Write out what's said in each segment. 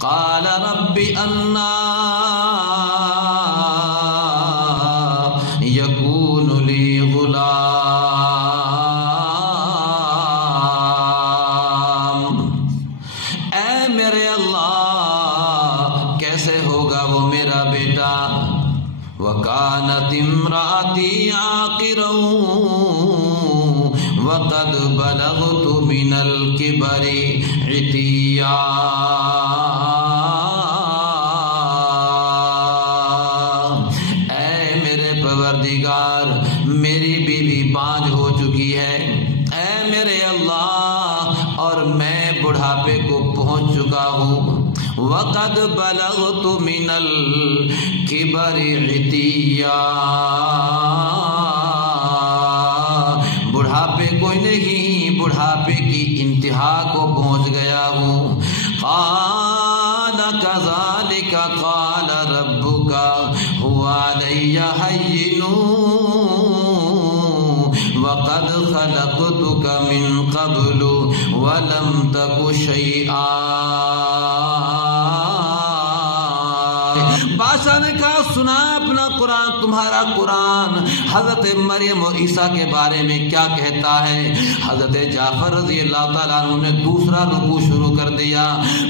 قال رب انا یکون لی غلام، اے میرے اللہ کیسے ہوگا وہ میرا بیٹا، وَكَانَتِ امْرَأَتِي عَاقِرًا وَقَدْ بَلَغْتُ مِنَ الْكِبَرِ عِتِيًّا، اے میرے پروردگار میری بیوی بانجھ ہو چکی ہے، اے میرے اللہ اور میں بڑھاپے کو پہنچ چکا ہوں، وَقَدْ بَلَغْتُ مِنَ الْكِبَرِ عِتِيًّا، بڑھاپے کوئی نہیں بڑھاپے کی انتہا کو پہنچ گیا ہوں۔ قَالَ كَذَلِكَ قَالَ رَبُّكَ هُوَ عَلَيَّ هَيِّنٌ وَقَدْ خَلَقْتُكَ مِنْ قَبْلُ وَلَمْ تَكُ شَيْئًا، بادشاہ نے کہا سنا اپنا قرآن، تمہارا قرآن حضرت مریم و عیسیٰ کے بارے میں کیا کہتا ہے۔ حضرت جعفر رضی اللہ تعالیٰ عنہ نے دوسرا رکوع شروع کر دیا،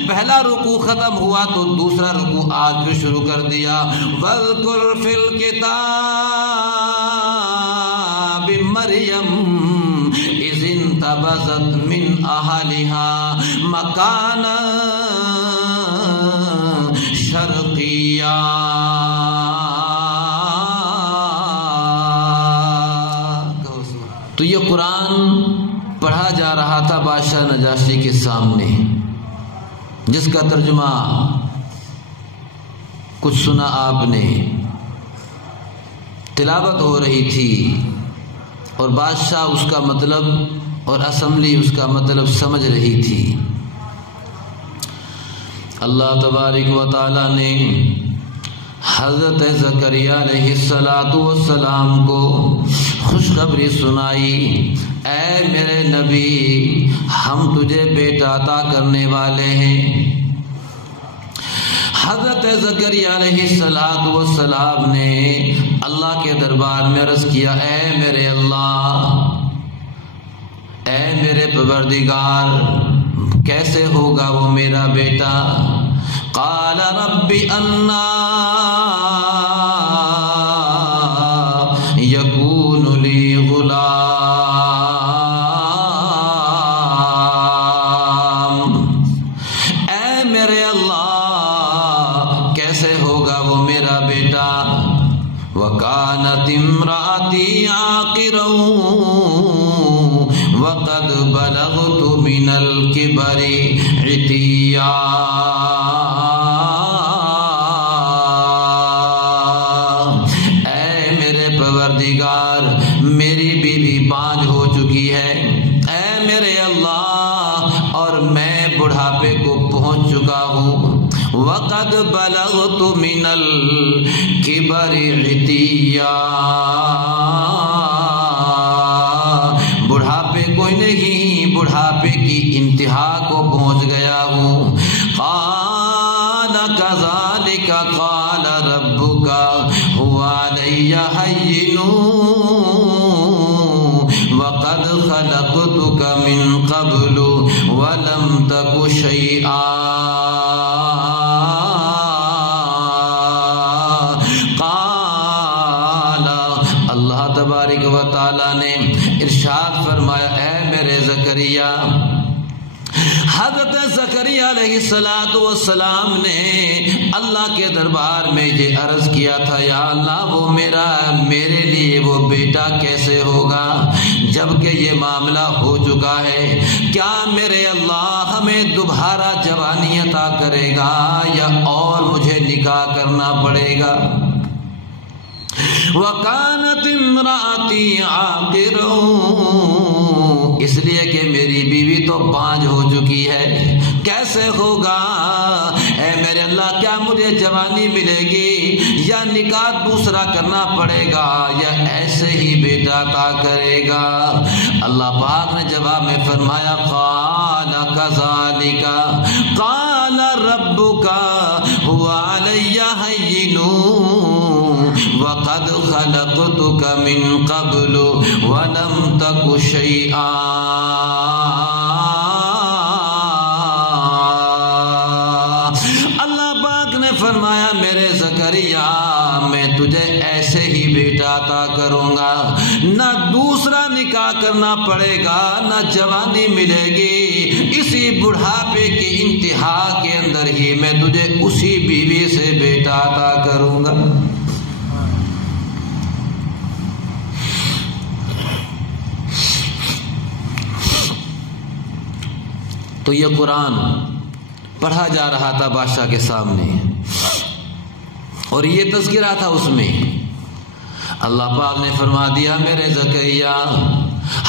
پہلا رکوع ختم ہوا تو دوسرا رکوع آج بھی شروع کر دیا۔ وَاذْكُرْ فِي الْكِتَابِ مَرْيَمَ إِذِ انتَبَذَتْ مِنْ أَهْلِهَا مَكَانًا شرقیہ، تو یہ قرآن پڑھا جا رہا تھا بادشاہ نجاشی کے سامنے، جس کا ترجمہ کچھ سنا آپ نے، تلاوت ہو رہی تھی اور بادشاہ اس کا مطلب اور اسمبلی اس کا مطلب سمجھ رہی تھی۔ اللہ تبارک و تعالی نے حضرت زکریا علیہ السلام کو خوشخبری سنائی، اے میرے نبی ہم تجھے بیٹا عطا کرنے والے ہیں۔ حضرت زکریا علیہ السلام نے اللہ کے دربار میں عرض کیا، اے میرے اللہ، اے میرے پروردگار کیسے ہوگا وہ میرا بیٹا۔ قال رب انا یکون لی غلام، اے میرے اللہ کیسے ہوگا وہ میرا بیٹا۔ وَكَانَتِ امْرَأَتِي عَاقِرًا وَقَدْ بَلَغْتُ مِنَ الْكِبَرِ عِتِيًّا، اے میرے پروردگار میری بیوی بانجھ ہو چکی ہے، اے میرے اللہ اور میں بڑھاپے کو پہنچ چکا ہوں۔ وَقَدْ بَلَغْتُ مِنَ الْكِبَرِ عِتِيًّا، بڑھاپے کوئی نہیں بڑھاپے کی انتہا کو پہنچ گیا ہوں۔ قَالَ كَذَلِكَ قَالَ رَبُّكَ هُوَ عَلَيَّ هَيِّنٌ وَقَدْ خَلَقْتُكَ مِنْ قَبْلُ وَلَمْ تَكُ شَيْئًا، اللہ تبارک و تعالی نے ارشاد فرمایا، اے میرے زکریا، حضرت زکریا علیہ السلام نے اللہ کے دربار میں یہ عرض کیا تھا، یا اللہ وہ میرے لیے وہ بیٹا کیسے ہوگا جبکہ یہ معاملہ ہو چکا ہے؟ کیا میرے اللہ ہمیں دوبارہ جوانی عطا کرے گا یا اور مجھے نکاح کرنا پڑے گا؟ وَكَانَتِ امْرَأَتِي عَاقِرًا، اس لیے کہ میری بیوی تو بانجھ ہو چکی ہے، کیسے ہوگا؟ اے میرے اللہ کیا مجھے جوانی ملے گی یا نکاح دوسرا کرنا پڑے گا یا ایسے ہی بیٹا عطا کرے گا؟ اللہ پاک نے جواب میں فرمایا، قَالَ كَذَلِكَ قَالَ ربک هو علی هین وقد خلقتک من قبل ولم تک شیئا. اللہ پاک نے فرمایا میرے زکریا میں تجھے ایسے ہی بیٹا عطا کروں گا، نہ دوسرا نکاح کرنا پڑے گا، نہ جوانی ملے گی، اسی بڑھاپے کی انتہا کے اندر ہی میں تجھے اسی بیوی سے بیٹا عطا کروں گا. تو یہ قرآن پڑھا جا رہا تھا بادشاہ کے سامنے اور یہ تذکرہ تھا اس میں. اللہ پاک نے فرما دیا میرے زکریا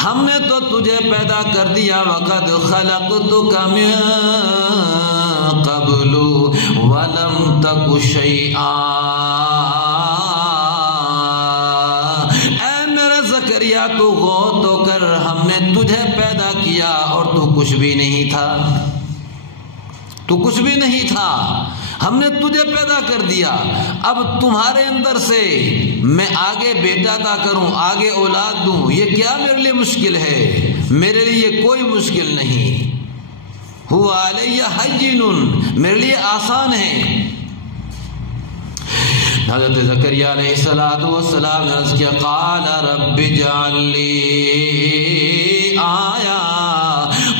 ہم نے تو تجھے پیدا کر دیا، وقد خلقتک من قبل ولم تک شیئا. اے میرے زکریا تو غور تو کر، ہم نے تجھے پیدا کیا اور تو کچھ بھی نہیں تھا، تو کچھ بھی نہیں تھا، ہم نے تجھے پیدا کر دیا. اب تمہارے اندر سے میں آگے بیٹا عطا کروں، آگے اولاد دوں، یہ کیا میرے لیے مشکل ہے؟ میرے لیے یہ کوئی مشکل نہیں. هو علی ہین، میرے لیے آسان ہے. حضرت زکریا علیہ السلام نے عرض کیا قال رب اجعل لی آیا،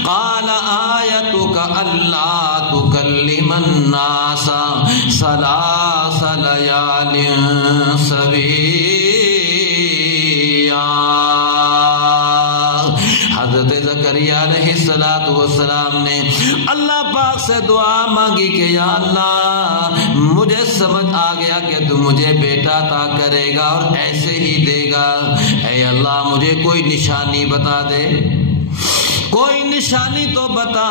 قال آیتک اللہ تکلم الناس ثلاث لیال سویا. حضرت زکریا علیہ السلام نے اللہ پاک سے دعا مانگی کہ یا اللہ مجھے سمجھ آ گیا کہ تو مجھے بیٹا عطا کرے گا اور ایسے ہی دے گا. اے اللہ مجھے کوئی نشانی بتا دے، کوئی نشانی تو بتا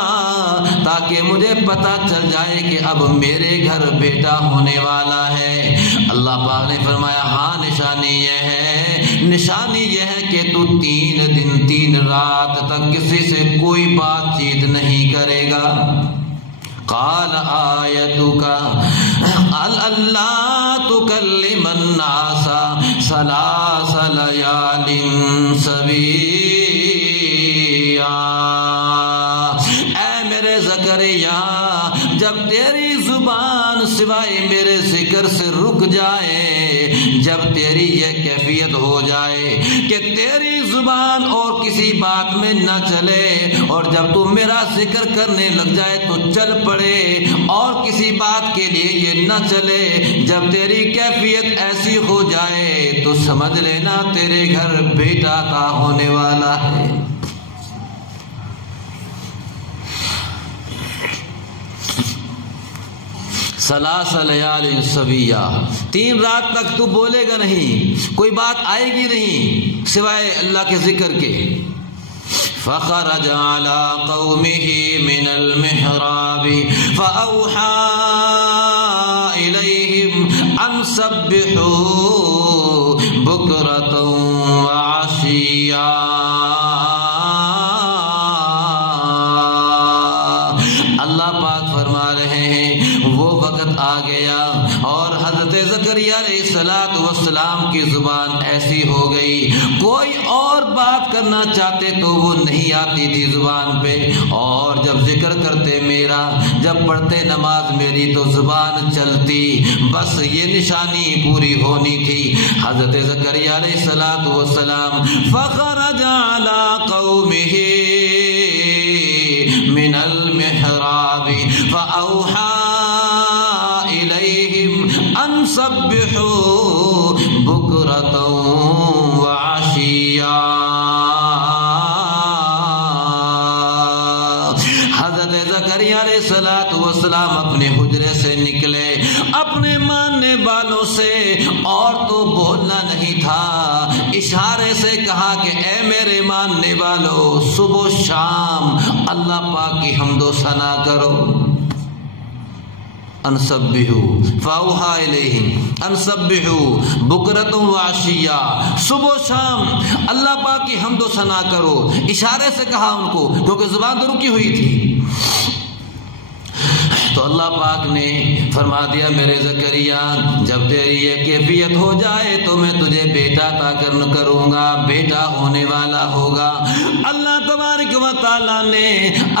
تاکہ مجھے پتا چل جائے کہ اب میرے گھر بیٹا ہونے والا ہے. اللہ پاک نے فرمایا ہاں نشانی یہ ہے، نشانی یہ ہے کہ تو 3 دن 3 رات تک کسی سے کوئی بات چیت نہیں کرے گا. قال آیتک اللہ تکلم الناس ثلاث لیال سویا. اے میرے زکریا جب تیری زبان سوائے میرے ذکر سے رک جائے، جب تیری یہ کیفیت ہو جائے کہ تیری زبان اور کسی بات میں نہ چلے، اور جب تو میرا ذکر کرنے لگ جائے تو چل پڑے اور کسی بات کے لیے یہ نہ چلے، جب تیری کیفیت ایسی ہو جائے تو سمجھ لینا تیرے گھر بیٹا عطا ہونے والا ہے. ثلاث لیال سویا، 3 رات تک تو بولے گا نہیں، کوئی بات آئے گی نہیں سوائے اللہ کے ذکر کے. فخرج على قومه من المحراب فأوحى إليهم أن سبحوا بكرة وعشيا. اللہ پاک فرما رہے ہیں وہ وقت آ گیا اور حضرت زکریا علیہ السلام کی زبان ایسی ہو گئی، کوئی اور بات کرنا چاہتے تو وہ نہیں آتی تھی زبان پہ، اور جب ذکر کرتے میرا، جب پڑھتے نماز میری تو زبان چلتی. بس یہ نشانی پوری ہونی تھی. حضرت زکریا علیہ السلام فخرج على قومه من المحراب فأوحى إليهم أن سبحوا بكرة وعشيا. حضرت زکریا علیہ السلام اپنے حجرے سے نکلے، اپنے ماننے والوں سے، اور تو بولنا نہیں تھا، اشارے سے کہا کہ اے میرے ماننے والوں صبح و شام اللہ پاک کی حمد و ثنا کرو. ان سبحوا فاوحى الیہم ان سبحوا بکرۃ وعشیا، صبح و شام اللہ پاک کی حمد و ثنا کرو. اشارے سے کہا ان کو، کیونکہ زبان تو رکی ہوئی تھی. تو اللہ پاک نے فرما دیا میرے زکریا جب تیری یہ کیفیت ہو جائے تو میں تجھے بیٹا عطا کروں گا، بیٹا ہونے والا ہوگا۔ اللہ تبارک و تعالیٰ نے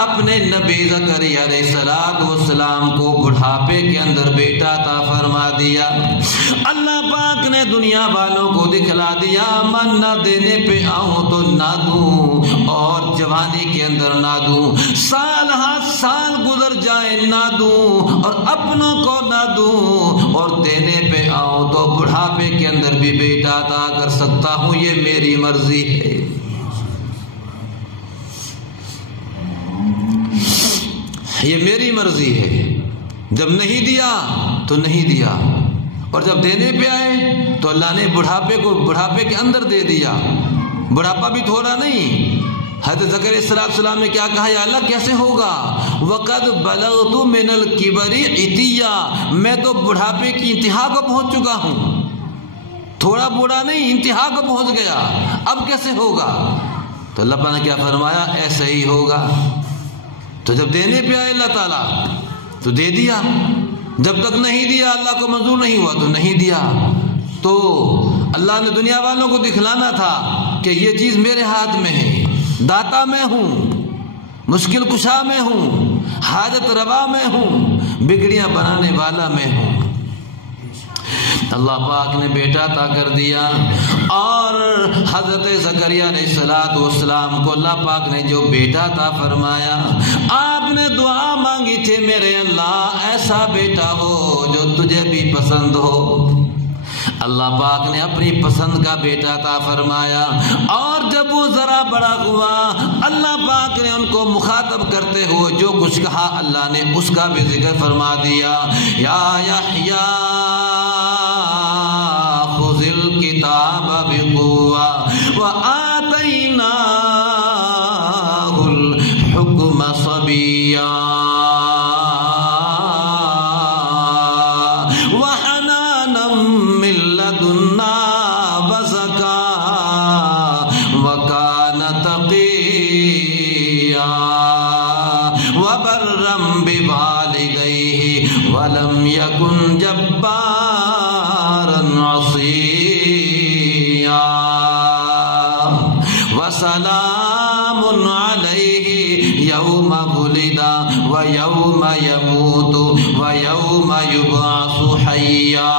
اپنے نبی زکریا علیہ السلام کو بڑھاپے کے اندر بیٹا عطا فرما دیا۔ اللہ پاک نے دنیا والوں کو دکھلا دیا من نہ دینے پہ آؤں تو نہ دوں اور جوانی کے اندر نہ دوں، سال ہاتھ سال گزر جائے نہ دوں اور اپنوں کو نہ دوں، اور دینے پہ آؤں تو بڑھاپے کے اندر بھی بیٹا عطا کر سکتا ہوں، یہ میری مرضی ہے۔ یہ میری مرضی ہے، جب نہیں دیا تو نہیں دیا، اور جب دینے پہ آئے تو اللہ نے بڑھاپے کے اندر دے دیا۔ بڑھاپا بھی تھوڑا نہیں۔ حضرت زکریا علیہ السلام نے کیا کہا، یا اللہ کیسے ہوگا، وَقَدْ بَلَغْتُ مِنَ الْكِبَرِ عِتِيًّا، میں تو بڑھاپے کی انتہا کو پہنچ چکا ہوں، تھوڑا بوڑھا نہیں، انتہا کو پہنچ گیا، اب کیسے ہوگا؟ تو اللہ پاک نے کیا فرمایا، ایسے ہی ہوگا۔ تو جب دینے پہ آئے اللہ تعالیٰ تو دے دیا، جب تک نہیں دیا اللہ کو منظور نہیں ہوا تو نہیں دیا۔ تو اللہ نے دنیا والوں کو دکھلانا تھا کہ یہ چیز میرے ہاتھ میں ہے، داتا میں ہوں، مشکل کشا میں ہوں، حاجت روا میں ہوں، بگڑیاں بنانے والا میں ہوں۔ اللہ پاک نے بیٹا عطا کر دیا، اور حضرت زکریا علیہ السلام کو اللہ پاک نے جو بیٹا عطا فرمایا، آپ نے دعا مانگی تھی میرے اللہ ایسا بیٹا ہو جو تجھے بھی پسند ہو۔ اللہ پاک نے اپنی پسند کا بیٹا عطا فرمایا، اور جب وہ ذرا بڑا ہوا اللہ پاک نے ان کو مخاطب کرتے ہوئے جو کچھ کہا اللہ نے اس کا بھی ذکر فرما دیا، یا یحییٰ خذ الکتاب بقوہ وآتیناہ الحکم صبیا ولم يكن جبارا عصيا وسلام عليه يوم ولد ويوم يموت ويوم يبعث حيا۔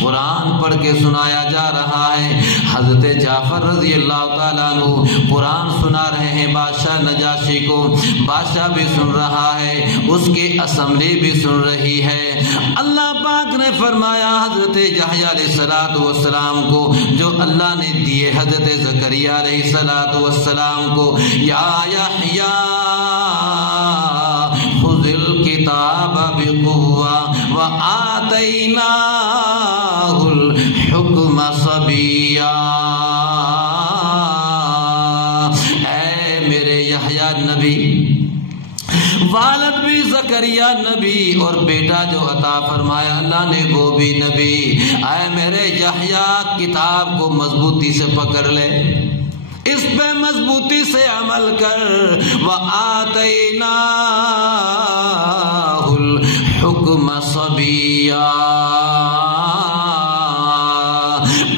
قرآن پڑھ کے سنایا جا رہا ہے، حضرت جعفر رضی اللہ تعالیٰ عنہ قرآن سنا رہے ہیں بادشاہ نجاشی کو، بادشاہ بھی سن رہا ہے، اس کی اسمبلی بھی سن رہی ہے۔ اللہ پاک نے فرمایا حضرت یحییٰ علیہ السلام کو جو اللہ نے دیے حضرت زکریا علیہ السلام کو، یا یحییٰ خذ الکتاب بقوہ وآتیناہ الحکم صبیا۔ اے میرے یحییٰ نبی، والد بھی زکریا نبی اور بیٹا جو عطا فرمایا اللہ نے وہ بھی نبی۔ اے میرے یحییٰ کتاب کو مضبوطی سے پکڑ لے، اس پہ مضبوطی سے عمل کر، وآتیناہ الحکم صبیا۔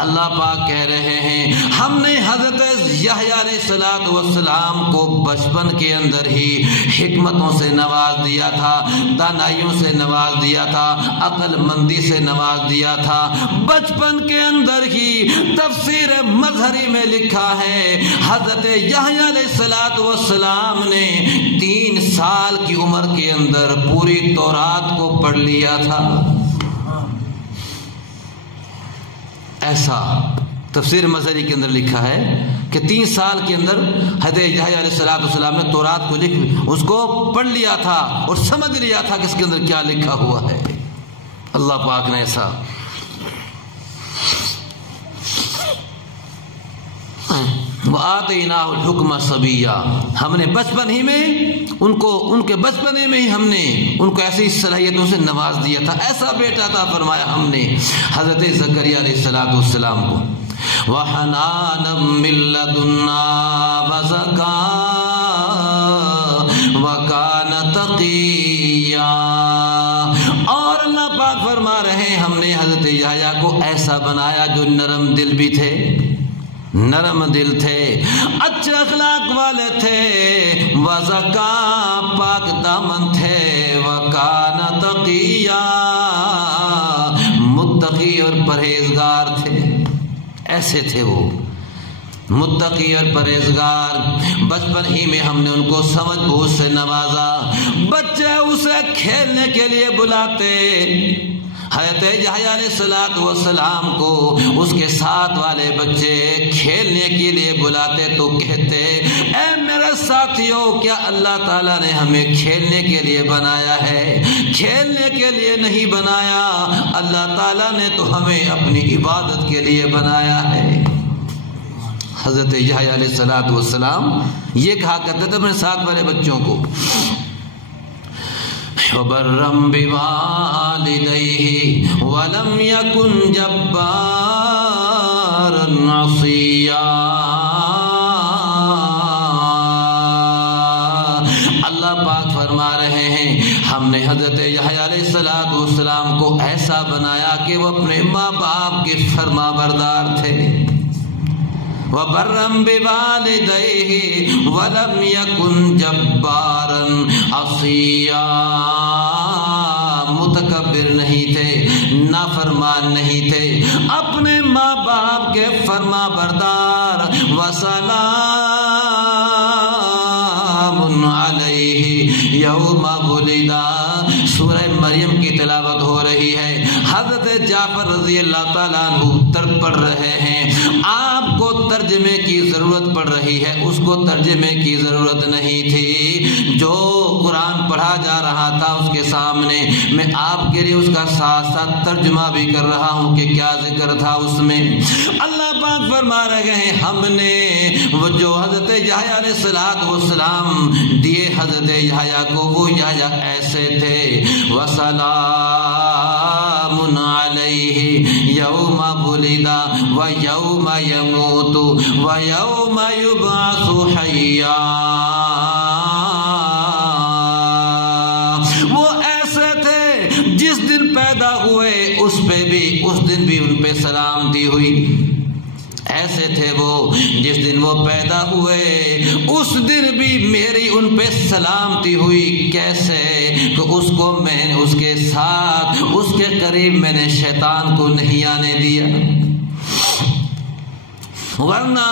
اللہ پاک کہہ رہے ہیں ہم نے حضرت یحییٰ علیہ السلام کو بچپن کے اندر ہی حکمتوں سے نواز دیا تھا، دانائیوں سے نواز دیا تھا، عقل مندی سے نواز دیا تھا۔ بچپن کے اندر ہی تفسیر مظہری میں لکھا ہے حضرت یحییٰ علیہ السلام نے 3 سال کی عمر کے اندر پوری تورات کو پڑھ لیا تھا۔ ایسا تفسیر مظہری کے اندر لکھا ہے کہ 3 سال کے اندر حضرت یحییٰ علیہ السلام نے تورات کو اس کو پڑھ لیا تھا اور سمجھ لیا تھا کہ اس کے اندر کیا لکھا ہوا ہے۔ اللہ پاک نے ایسا وآتیناہ الحکم صبیا، ہم نے بچپن ہی میں ان کے بچپنے میں ہی ہم نے ان کو ایسی صلاحیتوں سے نواز دیا تھا، ایسا بیٹا عطا فرمایا ہم نے حضرت زکریا علیہ السلام کو۔ وحنانا من لدنا وزکاة تقیا. اور اللہ پاک فرما رہے ہیں ہم نے حضرت یحییٰ کو ایسا بنایا جو نرم دل بھی تھے، نرم دل تھے، اچھے اخلاق والے تھے، وزکا پاک دامن تھے، وکان تقیا متقی اور پرہیزگار تھے. ایسے تھے وہ متقی اور پرہیزگار. بچپن ہی میں ہم نے ان کو سمجھ بوجھ سے نوازا. بچے اسے کھیلنے کے لیے بلاتے. حضرت یحییٰ علیہ السلام کو اس کے ساتھ والے بچے کھیلنے کے لیے بلاتے تو کہتے اے میرے ساتھیوں کیا اللہ تعالیٰ نے ہمیں کھیلنے کے لیے بنایا ہے؟ کھیلنے کے لیے نہیں بنایا، اللہ تعالیٰ نے تو ہمیں اپنی عبادت کے لیے بنایا ہے. حضرت یحییٰ علیہ السلام یہ کہا کرتے تھے اپنے ساتھ والے بچوں کو. وَبَرًّا بِوَالِدَيْهِ وَلَمْ يَكُنْ جَبَّارًا عَصِيًّا. اللہ پاک فرما رہے ہیں ہم نے حضرت یحییٰ علیہ السلام کو ایسا بنایا کہ وہ اپنے ماں باپ کے فرما بردار تھے. وَبَرًّا بِوَالِدَيْهِ وَلَمْ يَكُنْ جَبَّارًا عَصِيًّا. متکبر نہیں تھے، نافرمان نہیں تھے، اپنے ماں باپ کے فرما بردار. وَسَلَامٌ عَلَيْهِ يَوْمَ وُلِدَ. سورہ مریم کی تلاوت ہو رہی ہے. حضرت جعفر رضی اللہ تعالیٰ عنہ ترک پڑھ رہے ہیں. آپ کو ترجمے کی ضرورت پڑ رہی ہے، اس کو ترجمے کی ضرورت نہیں تھی. جو قرآن پڑھا جا رہا تھا اس کے سامنے میں آپ کے لیے اس کا ساتھ ساتھ ترجمہ بھی کر رہا ہوں کہ کیا ذکر تھا اس میں. اللہ پاک فرما رہے ہیں ہم نے وہ جو حضرت یحییٰ علیہ السلام دیے حضرت یحییٰ کو، وہ یحییٰ ایسے تھے. وَسَلَامٌ عَلَيْهِ يَوْمَ وُلِدَ وَيَوْمَ يَمُوتُ وَيَوْمَ يُبْعَثُ حَيًّا. وہ ایسے تھے جس دن پیدا ہوئے اس دن بھی ان پہ سلامتی ہوئی. ایسے تھے وہ جس دن وہ پیدا ہوئے اس دن بھی میری ان پہ سلامتی ہوئی. کیسے کہ اس کو میں نے اس کے ساتھ اس کے قریب میں نے شیطان کو نہیں آنے دیا. ورنہ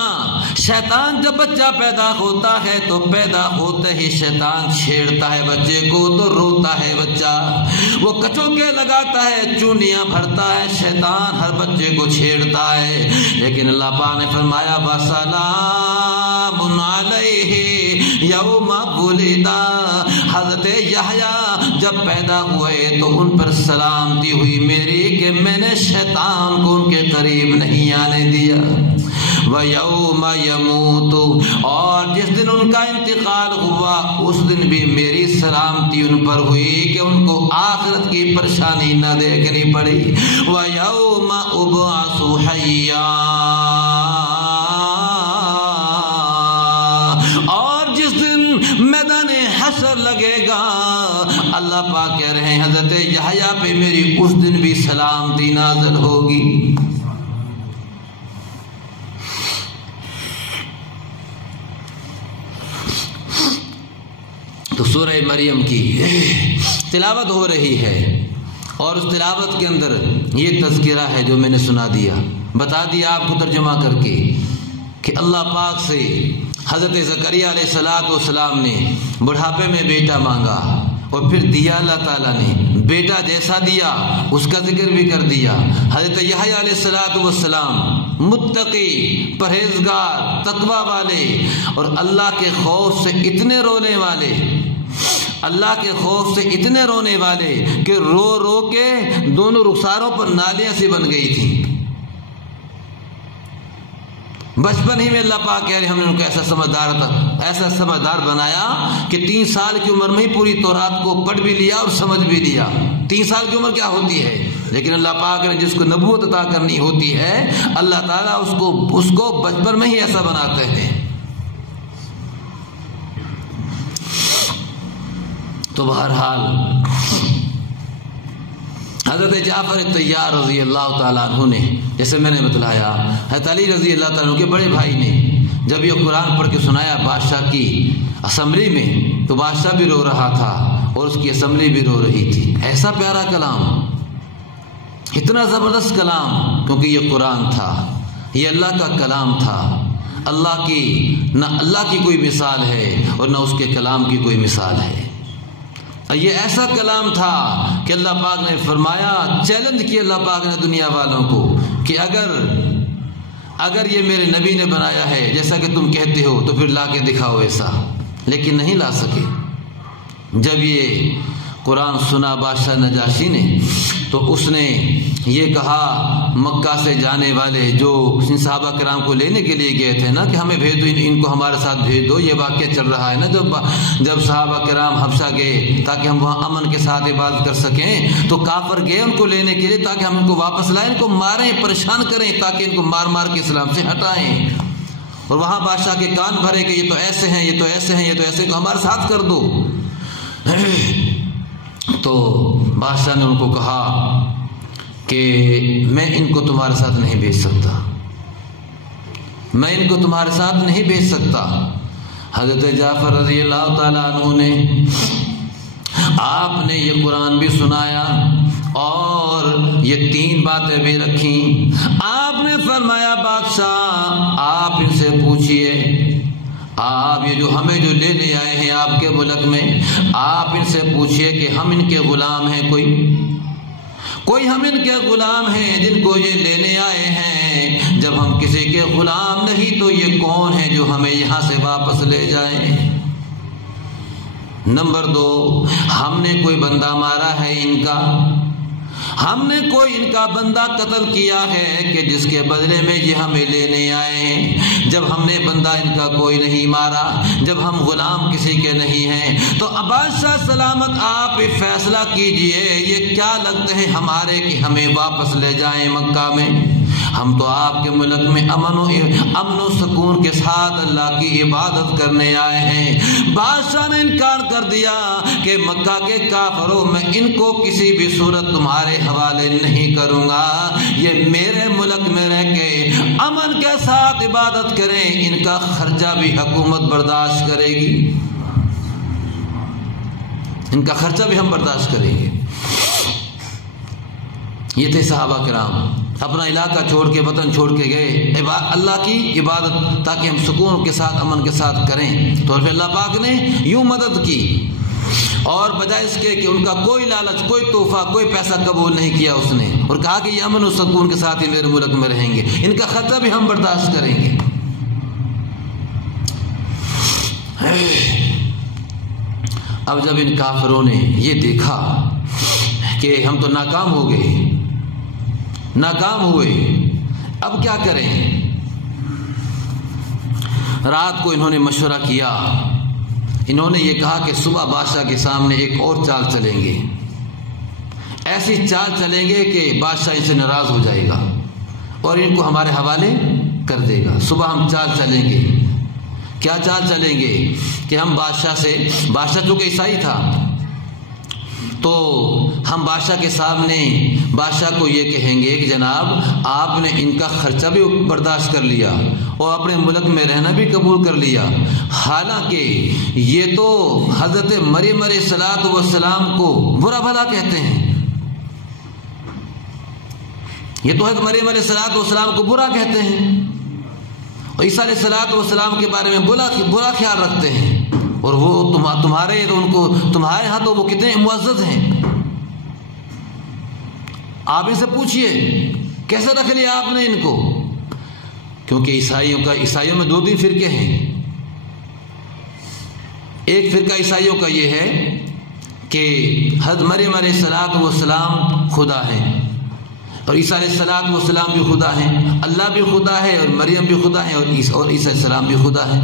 شیطان جب بچہ پیدا ہوتا ہے تو پیدا ہوتے ہی شیطان چھیڑتا ہے بچے کو تو روتا ہے بچہ، وہ کچوکے لگاتا ہے، چونیاں بھرتا ہے. شیطان ہر بچے کو چھیڑتا ہے. لیکن اللہ پاک نے فرمایا وَسَلَامٌ عَلَيْهِ يَوْمَ وُلِدَ. حضرت یحییٰ جب پیدا ہوئے تو ان پر سلامتی ہوئی میری کہ میں نے شیطان کو ان کے قریب نہیں آنے دیا. وَيَوْمَ يَمُوتُ. اور جس دن ان کا انتقال ہوا اس دن بھی میری سلامتی ان پر ہوئی کہ ان کو آخرت کی پریشانی نہ دیکھنی پڑی. وَيَوْمَ أُبْعَثُ حَيًّا. اور جس دن میدان حشر لگے گا اللہ پاک کہہ رہے ہیں حضرت یحییٰ پہ میری اس دن بھی سلامتی نازل ہوگی. تو سورہ مریم کی تلاوت ہو رہی ہے اور اس تلاوت کے اندر یہ تذکرہ ہے جو میں نے سنا دیا، بتا دیا آپ کو ترجمہ کر کے کہ اللہ پاک سے حضرت زکریا علیہ السلام نے بڑھاپے میں بیٹا مانگا اور پھر دیا اللہ تعالیٰ نے. بیٹا جیسا دیا اس کا ذکر بھی کر دیا. حضرت یحییٰ علیہ السلام متقی، پرہیزگار، تقوی والے اور اللہ کے خوف سے اتنے رونے والے، اللہ کے خوف سے اتنے رونے والے کہ رو رو کے دونوں رخساروں پر نالیاں سی بن گئی تھیں. بچپن ہی میں اللہ پاک کہہ رہے ہم نے ان کو ایسا سمجھدار بنایا کہ 3 سال کی عمر میں ہی پوری تورات کو پڑھ بھی لیا اور سمجھ بھی لیا. 3 سال کی عمر کیا ہوتی ہے، لیکن اللہ پاک نے جس کو نبوت عطا کرنی ہوتی ہے اللہ تعالیٰ اس کو بچپن میں ہی ایسا بناتے ہیں. تو بہرحال حضرت جعفر طیار رضی اللہ تعالیٰ عنہ نے، جیسے میں نے بتلایا، حضرت علی رضی اللہ تعالیٰ عنہ کے بڑے بھائی نے جب یہ قرآن پڑھ کے سنایا بادشاہ کی اسمبلی میں، تو بادشاہ بھی رو رہا تھا اور اس کی اسمبلی بھی رو رہی تھی۔ ایسا پیارا کلام، اتنا زبردست کلام، کیونکہ یہ قرآن تھا، یہ اللہ کا کلام تھا۔ اللہ کی نہ اللہ کی کوئی مثال ہے اور نہ اس کے کلام کی کوئی مثال ہے۔ یہ ایسا کلام تھا کہ اللہ پاک نے فرمایا، چیلنج کیا اللہ پاک نے دنیا والوں کو کہ اگر یہ میرے نبی نے بنایا ہے جیسا کہ تم کہتے ہو تو پھر لا کے دکھاؤ ایسا، لیکن نہیں لا سکے۔ جب یہ قرآن سنا بادشاہ نجاشی نے تو اس نے یہ کہا مکہ سے جانے والے جو صحابہ کرام کو لینے کے لیے گئے تھے نا کہ ہمیں بھیج دو، ان کو ہمارے ساتھ بھیج دو۔ یہ واقعہ چل رہا ہے نا جب صحابہ کرام حبشہ گئے تاکہ ہم وہاں امن کے ساتھ عبادت کر سکیں، تو کافر گئے ان کو لینے کے لیے تاکہ ہم ان کو واپس لائیں، ان کو ماریں، پریشان کریں، تاکہ ان کو مار مار کے اسلام سے ہٹائیں۔ اور وہاں بادشاہ کے کان بھرے کہ یہ تو ایسے ہیں، یہ تو ایسے ہیں، یہ تو ایسے، کو ہمارے ساتھ کر دو۔ تو بادشاہ نے ان کو کہا کہ میں ان کو تمہارے ساتھ نہیں بھیج سکتا، میں ان کو تمہارے ساتھ نہیں بھیج سکتا۔ حضرت جعفر رضی اللہ تعالیٰ عنہ نے آپ نے یہ قرآن بھی سنایا اور یہ 3 باتیں بھی رکھیں۔ آپ نے فرمایا بادشاہ آپ ان سے پوچھئے، آپ یہ جو ہمیں جو لینے آئے ہیں آپ کے ملک میں، آپ ان سے پوچھئے کہ ہم ان کے غلام ہیں، کوئی ہم ان کے غلام ہیں جن کو یہ لینے آئے ہیں؟ جب ہم کسی کے غلام نہیں تو یہ کون ہے جو ہمیں یہاں سے واپس لے جائیں؟ نمبر 2، ہم نے کوئی بندہ مارا ہے ان کا، ہم نے کوئی ان کا بندہ قتل کیا ہے کہ جس کے بدلے میں یہ ہمیں لینے آئے ہیں؟ جب ہم نے بندہ ان کا کوئی نہیں مارا، جب ہم غلام کسی کے نہیں ہیں، تو بادشاہ سلامت آپ فیصلہ کیجئے، یہ کیا لگتے ہیں ہمارے کہ ہمیں واپس لے جائیں مکہ میں؟ ہم تو آپ کے ملک میں امن و سکون کے ساتھ اللہ کی عبادت کرنے آئے ہیں۔ بادشاہ نے انکار کر دیا کہ مکہ کے کافروں میں ان کو کسی بھی صورت تمہارے حوالے نہیں کروں گا، یہ میرے ملک میں رہ کے امن کے ساتھ عبادت کریں، ان کا خرچہ بھی حکومت برداشت کرے گی، ان کا خرچہ بھی ہم برداشت کریں گے۔ یہ تھے صحابہ کرام، اپنا علاقہ چھوڑ کے وطن چھوڑ کے گئے اللہ کی عبادت تاکہ ہم سکون کے ساتھ امن کے ساتھ کریں۔ تو پھر اللہ پاک نے یوں مدد کی، اور بجائے اس کے کہ ان کا کوئی لالچ، کوئی تحفہ، کوئی پیسہ قبول نہیں کیا اس نے، اور کہا کہ یہ امن و سکون کے ساتھ ہی میرے ملک میں رہیں گے، ان کا خرچہ بھی ہم برداشت کریں گے۔ اب جب ان کافروں نے یہ دیکھا کہ ہم تو ناکام ہو گئے، ناکام ہوئے، اب کیا کریں؟ رات کو انہوں نے مشورہ کیا، انہوں نے یہ کہا کہ صبح بادشاہ کے سامنے ایک اور چال چلیں گے، ایسی چال چلیں گے کہ بادشاہ ان سے ناراض ہو جائے گا اور ان کو ہمارے حوالے کر دے گا۔ صبح ہم چال چلیں گے، کیا چال چلیں گے کہ ہم بادشاہ چونکہ عیسائی تھا تو ہم بادشاہ کے سامنے بادشاہ کو یہ کہیں گے کہ جناب آپ نے ان کا خرچہ بھی برداشت کر لیا اور اپنے ملک میں رہنا بھی قبول کر لیا، حالانکہ یہ تو حضرت مریم علیہ الصلوۃ والسلام کو برا بھلا کہتے ہیں، یہ تو حضرت مریم علیہ الصلوۃ والسلام کو برا کہتے ہیں اور عیسیٰ علیہ الصلوۃ والسلام کے بارے میں برا خیال رکھتے ہیں، اور وہ تمہارے ہاں تو وہ کتنے معزز ہیں۔ آپ ان سے پوچھئے کیسے رکھ لیا آپ نے ان کو، کیونکہ عیسائیوں میں 2-3 فرقے ہیں۔ ایک فرقہ عیسائیوں کا یہ ہے کہ حضرت مریم علیہ الصلوۃ والسلام خدا ہیں اور عیسیٰ علیہ السلام بھی خدا ہیں، اللہ بھی خدا ہے اور مریم بھی خدا ہے اور عیسیٰ علیہ السلام بھی خدا ہے۔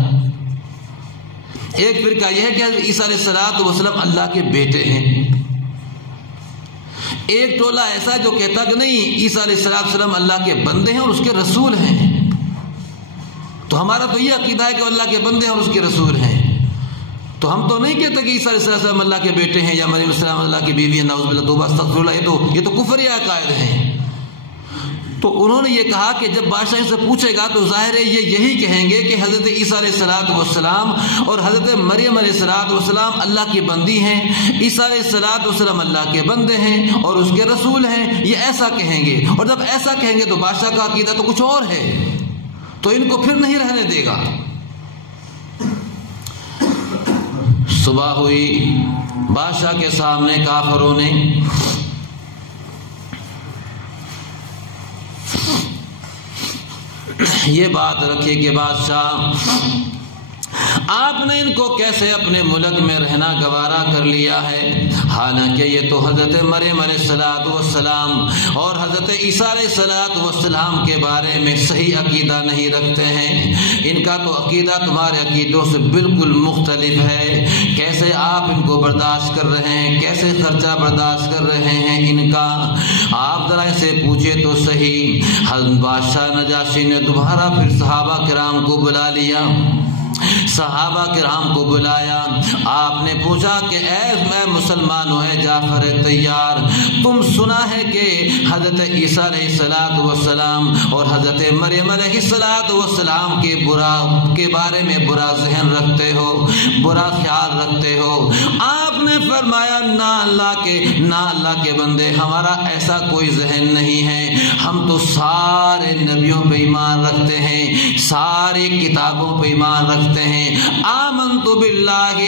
ایک فرقہ یہ ہے کہ عیسیٰ علیہ السلام اللہ کے بیٹے ہیں۔ ایک ٹولہ ایسا جو کہتا کہ نہیں، عیسیٰ علیہ السلام اللہ کے بندے ہیں اور اس کے رسول ہیں، تو ہمارا تو یہ عقیدہ ہے کہ اللہ کے بندے ہیں اور اس کے رسول ہیں۔ تو ہم تو نہیں کہتے کہ عیسیٰ علیہ السلام اللہ کے بیٹے ہیں یا مریم علیہ السلام اللہ کی بیوی ہے، نعوذ باللہ، توبہ استغفر اللہ، یہ تو کفری عقائد ہیں۔ تو انہوں نے یہ کہا کہ جب بادشاہ سے پوچھے گا تو ظاہر ہے یہ یہی کہیں گے کہ حضرت عیسیٰ علیہ السلام اور حضرت مریم علیہ السلام اللہ کی بندی ہیں، عیسیٰ علیہ السلام اللہ کے بندے ہیں اور اس کے رسول ہیں، یہ ایسا کہیں گے۔ اور جب ایسا کہیں گے تو بادشاہ کا عقیدہ تو کچھ اور ہے، تو ان کو پھر نہیں رہنے دے گا۔ صبح ہوئی، بادشاہ کے سامنے کافروں نے یہ بات رکھی کہ بادشاہ آپ نے ان کو کیسے اپنے ملک میں رہنا گوارا کر لیا ہے، حالانکہ یہ تو حضرت مریم علیہ السلام اور حضرت عیسیٰ علیہ السلام کے بارے میں صحیح عقیدہ نہیں رکھتے ہیں، ان کا تو عقیدہ تمہارے عقیدوں سے بالکل مختلف ہے، کیسے آپ ان کو برداشت کر رہے ہیں، کیسے خرچہ برداشت کر رہے ہیں ان کا، آپ ذرا سے پوچھے تو صحیح۔ حضرت بادشاہ نجاشی نے دوبارہ پھر صحابہ کرام کو بلا لیا، صحابہ کرام کو بلایا، آپ نے پوچھا کہ اے میں مسلمانوں، اے جعفر طیار، تم سنا ہے کہ حضرت عیسیٰ علیہ السلام اور حضرت مریم علیہ السلام کے بارے میں برا ذہن رکھتے ہو، برا خیال رکھتے ہو؟ آپ نے فرمایا نہ اللہ کے بندے، ہمارا ایسا کوئی ذہن نہیں ہے، ہم تو سارے نبیوں پہ ایمان رکھتے ہیں، ساری کتابوں پہ ایمان رکھتے ہیں، آمنت باللہ،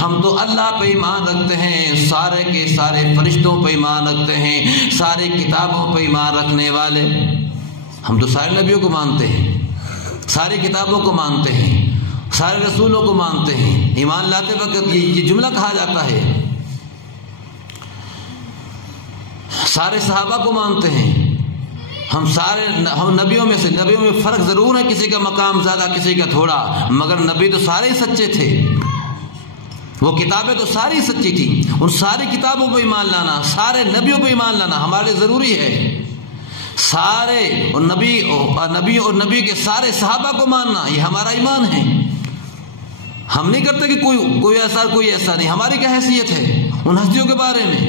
ہم تو اللہ پہ ایمان رکھتے ہیں، سارے کے سارے فرشتوں پہ ایمان رکھتے ہیں، سارے کتابوں پہ ایمان رکھنے والے، ہم تو سارے نبیوں کو مانتے ہیں، ساری کتابوں کو مانتے ہیں، سارے رسولوں کو مانتے ہیں۔ ایمان لاتے وقت یہ جملہ کہا جاتا ہے، سارے صحابہ کو مانتے ہیں، ہم نبیوں میں فرق ضرور ہے، کسی کا مقام زیادہ کسی کا تھوڑا، مگر نبی تو سارے ہی سچے تھے، وہ کتابیں تو ساری سچی تھی، ان ساری کتابوں پہ ایمان لانا، سارے نبیوں پہ ایمان لانا ہمارے ضروری ہے، سارے اور نبی کے سارے صحابہ کو ماننا یہ ہمارا ایمان ہے۔ ہم نہیں کرتے کہ کوئی ایسا نہیں، ہماری کیا حیثیت ہے ان ہستیوں کے بارے میں۔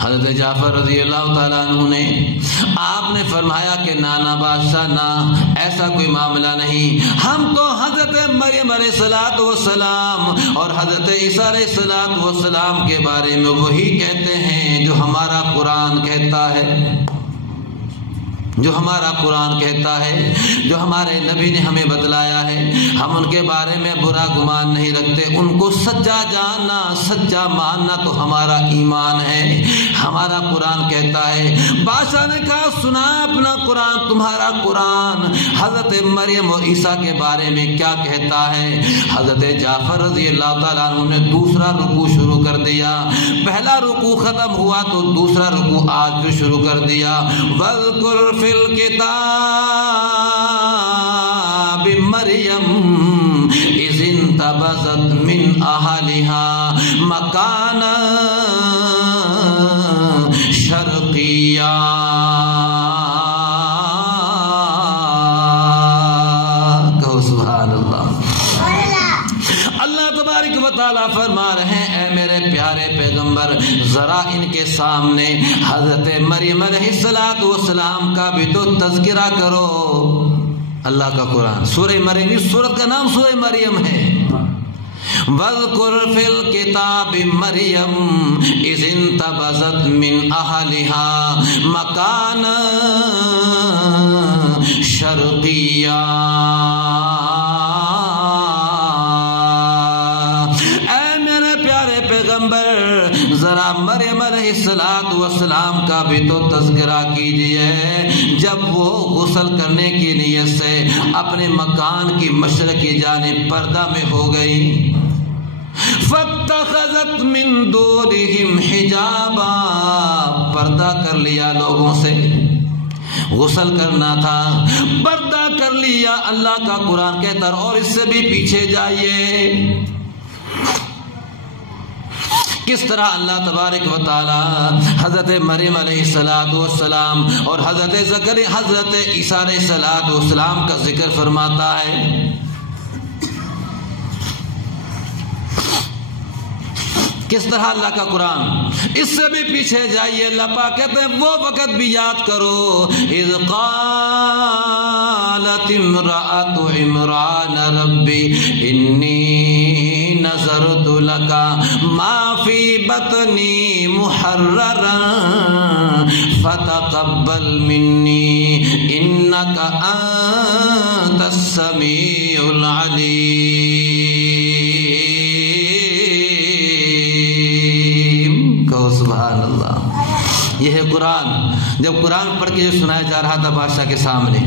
حضرت جعفر رضی اللہ تعالیٰ عنہ نے آپ نے فرمایا کہ نانا بادشاہ نہ، ایسا کوئی معاملہ نہیں، ہم تو حضرت مریم علیہ السلام اور حضرت عیسیٰ علیہ السلام کے بارے میں وہی کہتے ہیں جو ہمارا قرآن کہتا ہے، جو ہمارا قرآن کہتا ہے، جو ہمارے نبی نے ہمیں بتلایا ہے، ہم ان کے بارے میں برا گمان نہیں رکھتے، ان کو سچا جاننا، سچا ماننا تو ہمارا ایمان ہے، ہمارا قرآن کہتا ہے۔ بادشاہ نے کہا سنا اپنا قرآن، تمہارا قرآن حضرت مریم اور عیسیٰ کے بارے میں کیا کہتا ہے؟ حضرت جعفر رضی اللہ تعالیٰ عنہ نے دوسرا رکوع شروع کر دیا، پہلا رکوع ختم ہوا تو دوسرا رکوع آج بھی شروع کر دیا۔ وَاذْكُرْ فِي الْكِتَابِ مَرْيَمَ إِذِ انْتَبَذَتْ مِنْ أَهْلِهَا مَكَانًا شَرْقِيًّا۔ کہو سبحان اللہ۔ اللہ تبارک و تعالیٰ فرما رہے ہیں اے میرے پیارے پیغمبر، ذرا ان کے سامنے حضرت مریم علیہ السلام کا بھی تو تذکرہ کرو۔ اللہ کا قرآن سورہ مریم، اس سورت کا نام سورہ مریم ہے۔ وَاذْكُرْ فِي الْكِتَابِ مَرْيَمَ إِذِ انْتَبَذَتْ مِنْ أَهْلِهَا مَكَانًا شَرْقِيًّا۔ ذرا مریم علیہ السلام کا بھی تو تذکرہ کیجئے، جب وہ غسل کرنے کی نیت سے اپنے مکان کی مشرق کی جانب پردہ میں ہو گئی۔ فَاتَّخَذَتْ مِن دُونِهِمْ حِجَابًا، پردہ کر لیا لوگوں سے، غسل کرنا تھا پردہ کر لیا، اللہ کا قرآن کہتا اور اس سے بھی پیچھے جائیے۔ کس طرح اللہ تبارک و تعالی حضرت مریم علیہ السلام اور حضرت عیسیٰ علیہ السلام کا ذکر فرماتا ہے۔ کس طرح اللہ کا قرآن؟ اس سے بھی پیچھے جائیے، اللہ پاک کہتے ہیں وہ وقت بھی یاد کرو اذ قالت امرأۃ عمران ربی انی نذرت لک ما فی بطنی محررا فتقبل منی انک انت السمیع العلیم۔ کہو سبحان اللہ۔ یہ ہے قرآن۔ جب قرآن پڑھ کے جو سنایا جا رہا تھا بادشاہ کے سامنے،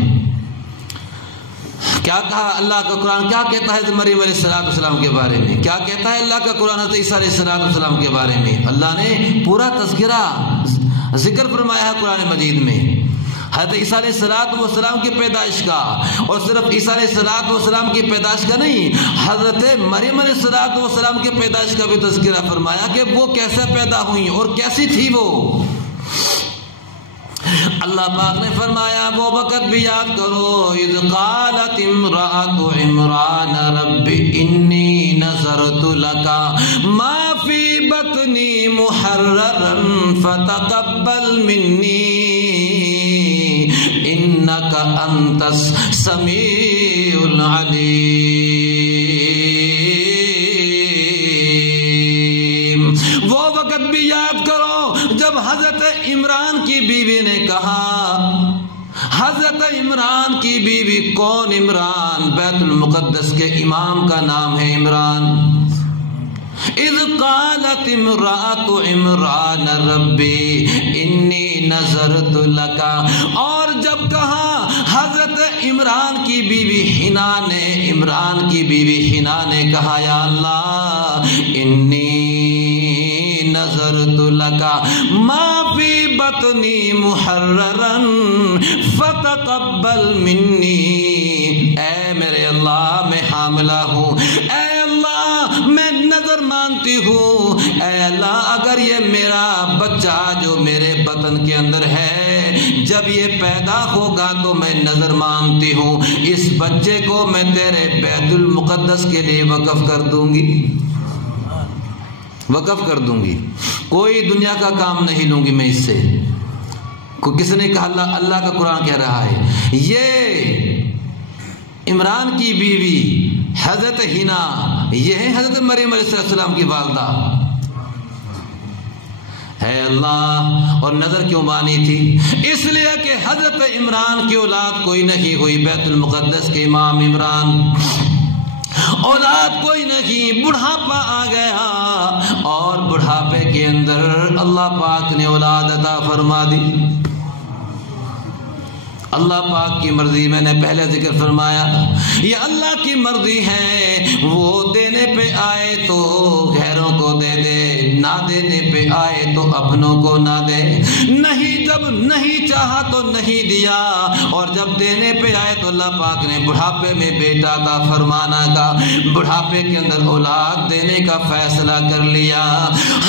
کیا کہا اللہ کا قرآن؟ کیا کہتا ہے مریم علیہ السلام کے بارے میں؟ کیا کہتا ہے اللہ کا قرآن حضرت عیسیٰ علیہ السلام کے بارے میں؟ اللہ نے پورا تذکرہ ذکر فرمایا ہے قرآن مجید میں حضرت عیسیٰ علیہ السلام کی پیدائش کا، اور صرف عیسیٰ علیہ السلام کی پیدائش کا نہیں، حضرت مریم علیہ السلام کی پیدائش کا بھی تذکرہ فرمایا کہ وہ کیسے پیدا ہوئی اور کیسی تھی وہ۔ اللہ پاک نے فرمایا وہ وقت بھی یاد کرو اذ قالت امرأۃ عمران رب انی نذرت لک ما فی بطنی محررا فتقبل منی انک انت السمیع العلیم۔ وہ وقت بھی یاد کرو جب حضرت عمران کی بیوی نے کہا، حضرت عمران کی بیوی کون؟ عمران بیت المقدس کے امام کا نام ہے عمران۔ اذ قالت امرأۃ عمران ربی انی نذرت لک، اور جب کہا حضرت عمران کی بیوی حنا نے کہا یا اللہ انی نذرت لک ما فی بطنی محررا فتقبل منی، اے میرے اللہ میں حاملہ ہوں، اے اللہ میں نظر مانتی ہوں، اے اللہ اگر یہ میرا بچہ جو میرے بطن کے اندر ہے جب یہ پیدا ہوگا تو میں نظر مانتی ہوں اس بچے کو میں تیرے بیت المقدس کے لیے وقف کر دوں گی، کوئی دنیا کا کام نہیں لوں گی میں اس سے۔ کس نے کہا؟ اللہ کا قرآن کہہ رہا ہے یہ عمران کی بیوی حضرت حنا، یہ ہے حضرت مریم علیہ السلام کی والدہ ہے اللہ۔ اور نظر کیوں مانی تھی؟ اس لیے کہ حضرت عمران کی اولاد کوئی نہیں ہوئی، بیت المقدس کے امام عمران اولاد کوئی نہیں، بڑھاپا آ گیا اور بڑھاپے کے اندر اللہ پاک نے اولاد عطا فرما دی۔ اللہ پاک کی مرضی، میں نے پہلے ذکر فرمایا یہ اللہ کی مرضی ہے، وہ دینے پہ آئے تو غیروں کو دے دے، نہ دینے پہ آئے تو اپنوں کو نہ دے، نہیں جب نہیں چاہا تو نہیں دیا، اور جب دینے پہ آئے تو اللہ پاک نے بڑھاپے میں بیٹا عطا فرمانا کا، بڑھاپے کے اندر اولاد دینے کا فیصلہ کر لیا۔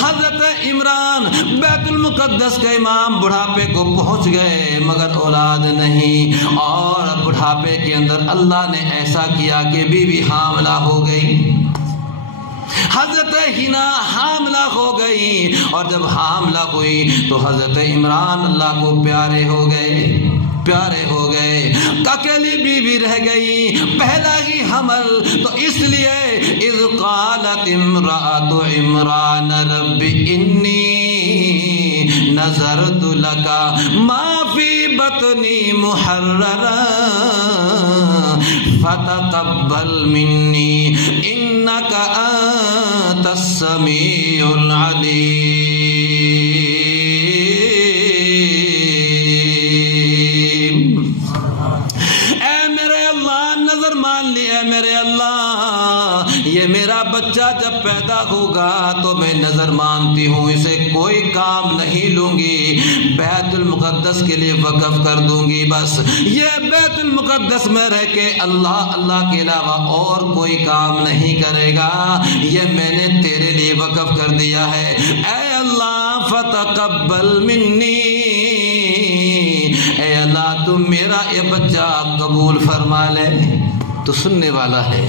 حضرت عمران بیت المقدس کا امام بڑھاپے کو پہنچ گئے مگر اولاد نہیں، اور بڑھاپے کے اندر اللہ نے ایسا کیا کہ بیوی حاملہ ہو گئی، حضرت حنا حاملہ ہو گئی، اور جب حاملہ ہوئی تو حضرت عمران اللہ کو پیارے ہو گئے، اکیلی بیوی رہ گئی، پہلا ہی حمل، تو اس لیے اذ قالت امرأۃ عمران رب انی نذرت لک ما فی بطنی محررا فتقبل منی انک انت السمیع العلیم۔ اے میرے اللہ نظر مان لی، اے میرے اللہ یہ میرا بچہ جب پیدا ہوگا تو میں نظر مانتی ہوں اسے کوئی کام نہیں لوں گی، بیت المقدس کے لیے وقف کر دوں گی، بس یہ بیت المقدس میں رہ کے اللہ کے علاوہ اور کوئی کام نہیں کرے گا، یہ میں نے تیرے لیے وقف کر دیا ہے، اے اللہ فتقبل منی، اے اللہ تم میرا یہ بچہ قبول فرما لے، تو سننے والا ہے،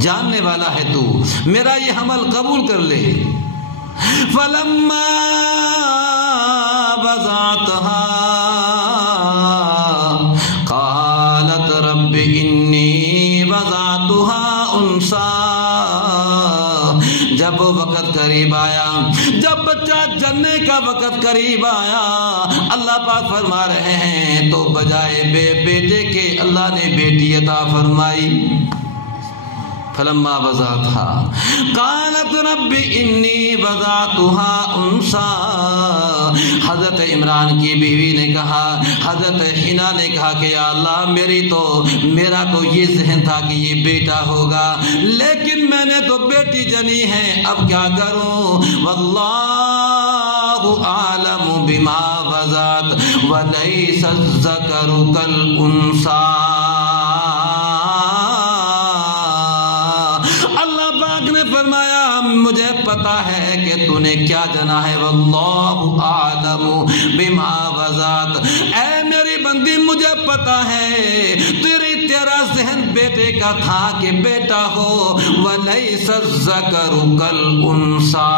جاننے والا ہے، تو میرا یہ حمل قبول کر لے۔ فلما وضعتها قالت رب انی وضعتها انثى. جب وہ وقت قریب آیا، جب بچہ جننے کا وقت قریب آیا، اللہ پاک فرما رہے ہیں تو بجائے بیٹے کے اللہ نے بیٹی عطا فرمائی. فلما وضعتها قالت رب انی وضعتها انثى. حضرت عمران کی بیوی نے کہا، حضرت حنا نے کہا کہ یا اللہ میرا تو یہ ذہن تھا کہ یہ بیٹا ہوگا، لیکن میں نے تو بیٹی جنی ہے، اب کیا کروں؟ واللہ اعلم بما وضعت وليس الذکر کالانثى. فرمایا مجھے پتا ہے کہ تو نے کیا جنا ہے. واللہ اعلم بما وضعت. اے میری بندی مجھے پتا ہے تیرا ذہن بیٹے کا تھا کہ بیٹا ہو. ولیس الذکر کالانثى.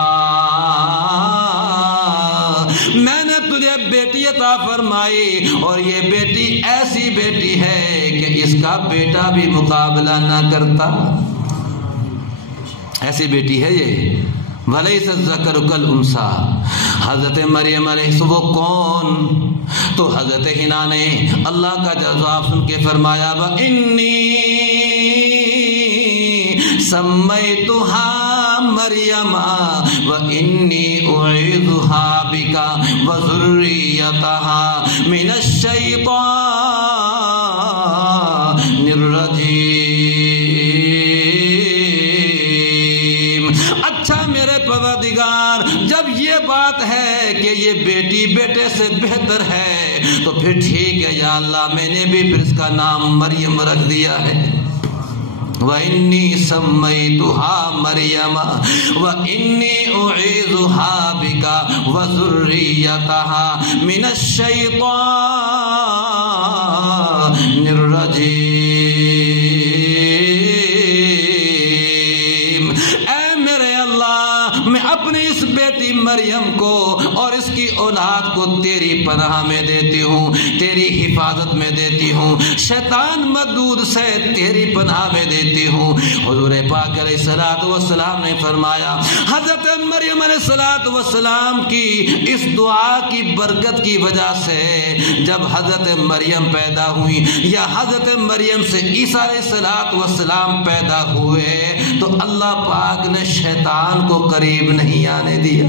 میں نے تجھے بیٹی عطا فرمائی اور یہ بیٹی ایسی بیٹی ہے کہ اس کا بیٹا بھی مقابلہ نہ کرتا. ایسی بیٹی ہے یہ. وَلَيْسَ الذَّكَرُ كَالْأُنثَىٰ. حضرت مریم علیہ السلام وہ کون؟ تو حضرت حنا نے اللہ کا جواب سن کے فرمایا وَإِنِّي سَمَّيْتُهَا مَرْيَمَ وَإِنِّي أُعِيذُهَا بِكَ وَذُرِّيَّتَهَا مِنَ الشَّيْطَانِ الرَّجِيمِ. اچھا میرے پروردگار، جب یہ بات ہے کہ یہ بیٹی بیٹے سے بہتر ہے تو پھر ٹھیک ہے یا اللہ، میں نے بھی پھر اس کا نام مریم رکھ دیا ہے. وَإِنِّي سَمَّيْتُهَا مَرْيَمَ وَإِنِّي أُعِيذُهَا بِكَ وَذُرِّيَّتَهَا مِنَ الشَّيْطَانِ الرَّجِيمِ. اے میرے اللہ، میں اپنی اس بیٹی مریم کو اور اس کی اولاد کو تیری پناہ میں دیتی ہوں، تیری حفاظت میں دیتی ہوں، شیطان مردود سے تیری پناہ میں دیتی ہوں. حضور پاک علیہ الصلوۃ والسلام نے فرمایا حضرت مریم علیہ الصلوۃ والسلام کی اس دعا کی برکت کی وجہ سے جب حضرت مریم پیدا ہوئی یا حضرت مریم سے عیسیٰ علیہ الصلوۃ والسلام پیدا ہوئے تو اللہ پاک نے شیطان کو قریب نہیں آنے دیا،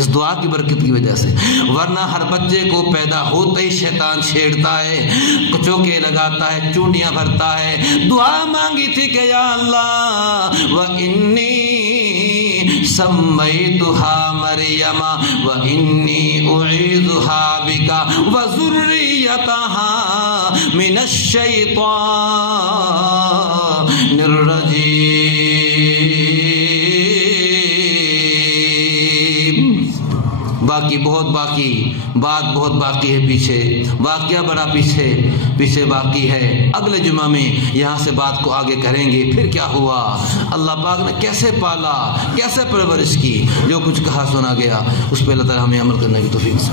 اس دعا کی برکت کی وجہ سے. ورنہ ہر بچے کو پیدا ہوتے ہی شیطان چھیڑتا ہے، چوکے لگاتا ہے، چونڈیاں بھرتا ہے. دعا مانگی تھی کہ یا اللہ وَإِنِّي سَمَّيْتُهَا مَرْيَمَ وَإِنِّي أُعِيذُهَا بِكَ وَذُرِّيَّتَهَا مِنَ الشَّيْطَانِ الرَّجِيمِ. باقی بہت باقی ہے، پیچھے واقعہ بڑا پیچھے باقی ہے. اگلے جمعہ میں یہاں سے بات کو آگے کریں گے. پھر کیا ہوا، اللہ پاک نے کیسے پالا، کیسے پرورش کی. جو کچھ کہا سنا گیا اس پہ اللہ تعالی ہمیں عمل کرنے کی توفیق سے